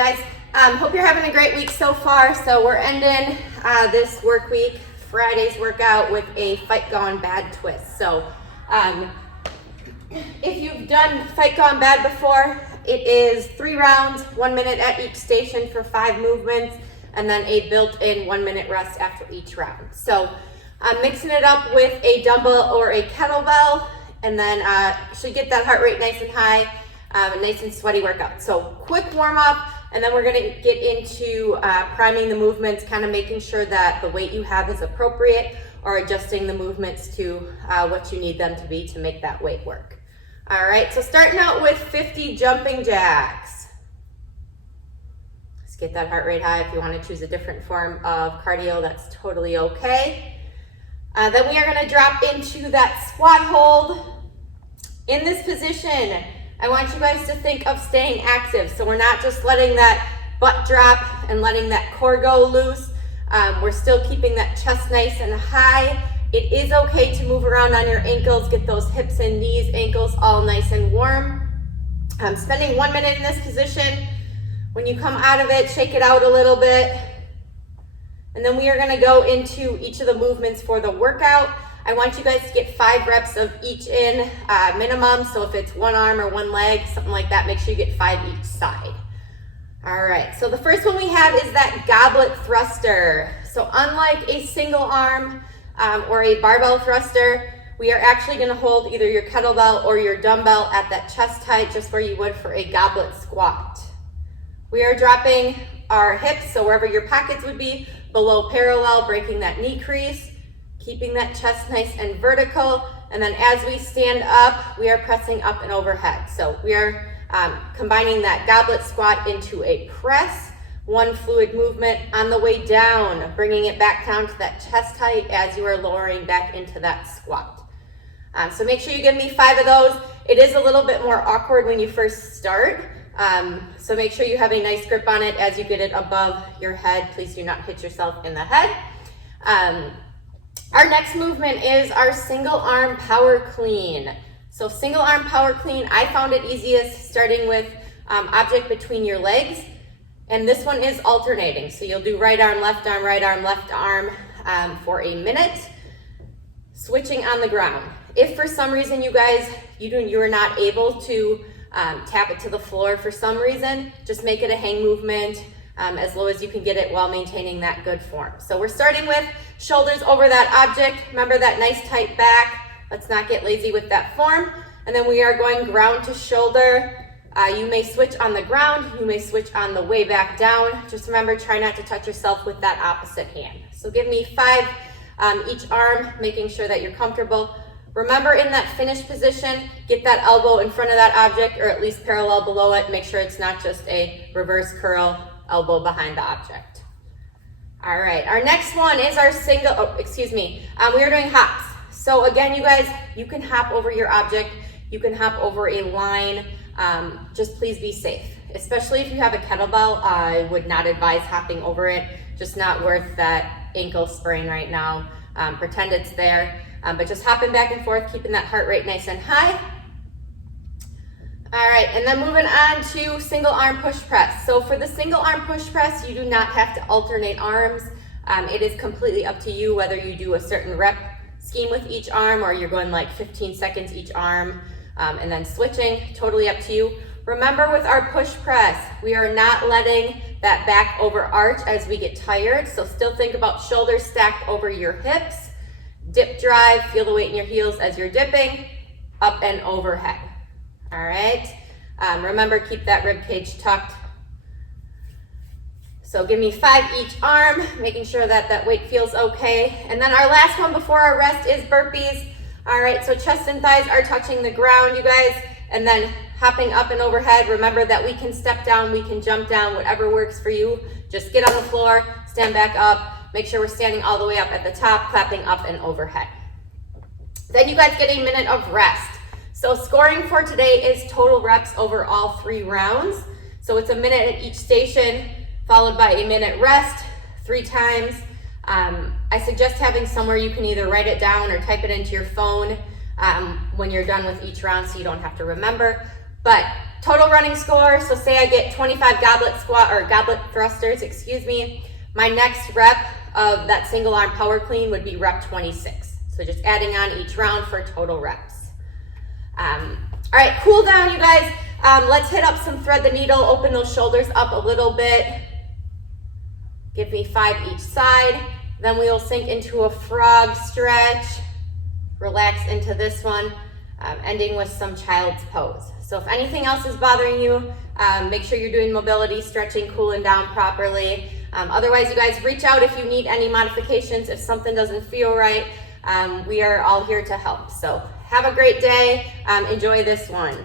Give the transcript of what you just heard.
guys. Hope you're having a great week so far. So we're ending this work week, Friday's workout, with a Fight Gone Bad twist. So if you've done Fight Gone Bad before, it is 3 rounds, 1 minute at each station for 5 movements, and then a built-in 1 minute rest after each round. So I'm mixing it up with a dumbbell or a kettlebell, and then should get that heart rate nice and high, a nice and sweaty workout. So quick warm up, and then we're gonna get into priming the movements, kind of making sure that the weight you have is appropriate, or adjusting the movements to what you need them to be to make that weight work. All right, so starting out with 50 jumping jacks. Let's get that heart rate high. If you want to choose a different form of cardio, that's totally okay. Then we are gonna drop into that squat hold. In this position, I want you guys to think of staying active. So we're not just letting that butt drop and letting that core go loose. We're still keeping that chest nice and high. It is okay to move around on your ankles, get those hips and knees, ankles all nice and warm. Spending 1 minute in this position. When you come out of it, shake it out a little bit. And then we are gonna go into each of the movements for the workout. I want you guys to get 5 reps of each in minimum. So if it's 1 arm or 1 leg, something like that, make sure you get 5 each side. All right, so the first one we have is that goblet thruster. So unlike a single arm or a barbell thruster, we are actually gonna hold either your kettlebell or your dumbbell at that chest height, just where you would for a goblet squat. We are dropping our hips, so wherever your pockets would be, below parallel, breaking that knee crease, keeping that chest nice and vertical. And then as we stand up, we are pressing up and overhead. So we are combining that goblet squat into a press, 1 fluid movement. On the way down, bringing it back down to that chest height as you are lowering back into that squat. So make sure you give me 5 of those. It is a little bit more awkward when you first start. So make sure you have a nice grip on it as you get it above your head. Please do not hit yourself in the head. Our next movement is our single arm power clean. So single arm power clean, I found it easiest starting with object between your legs. And this one is alternating. So you'll do right arm, left arm for a minute, switching on the ground. If for some reason you guys, you are not able to tap it to the floor for some reason, just make it a hang movement as low as you can get it while maintaining that good form. So we're starting with shoulders over that object. Remember that nice tight back. Let's not get lazy with that form. And then we are going ground to shoulder. You may switch on the ground. You may switch on the way back down. Just remember, try not to touch yourself with that opposite hand. So give me 5 each arm, making sure that you're comfortable. Remember, in that finish position, get that elbow in front of that object, or at least parallel below it. Make sure it's not just a reverse curl, elbow behind the object. All right, our next one is our single, we are doing hops. So again, you guys, you can hop over your object, you can hop over a line, just please be safe. Especially if you have a kettlebell, I would not advise hopping over it, just not worth that ankle sprain right now. Pretend it's there. But just hopping back and forth, keeping that heart rate nice and high. All right, and then moving on to single arm push press. So for the single arm push press, you do not have to alternate arms. It is completely up to you whether you do a certain rep scheme with each arm, or you're going like 15 seconds each arm and then switching, totally up to you. Remember, with our push press, we are not letting that back over arch as we get tired. So still think about shoulders stacked over your hips. Dip drive, feel the weight in your heels as you're dipping, up and overhead. All right, remember, keep that rib cage tucked. So give me 5 each arm, making sure that that weight feels okay. And then our last one before our rest is burpees. All right, so chest and thighs are touching the ground, you guys, and then hopping up and overhead. Remember that we can step down, we can jump down, whatever works for you. Just get on the floor, stand back up. Make sure we're standing all the way up at the top, clapping up and overhead. Then you guys get a minute of rest. So scoring for today is total reps over all 3 rounds. So it's a minute at each station, followed by a minute rest 3 times. I suggest having somewhere you can either write it down or type it into your phone when you're done with each round so you don't have to remember. But total running score. So say I get 25 goblet thrusters, excuse me. My next rep of that single arm power clean would be rep 26. So just adding on each round for total reps. All right, cool down, you guys. Let's hit up some thread the needle, open those shoulders up a little bit. Give me 5 each side. Then we will sink into a frog stretch. Relax into this one, ending with some child's pose. So if anything else is bothering you, make sure you're doing mobility, stretching, cooling down properly. Otherwise, you guys reach out if you need any modifications, if something doesn't feel right. We are all here to help. So have a great day. Enjoy this one.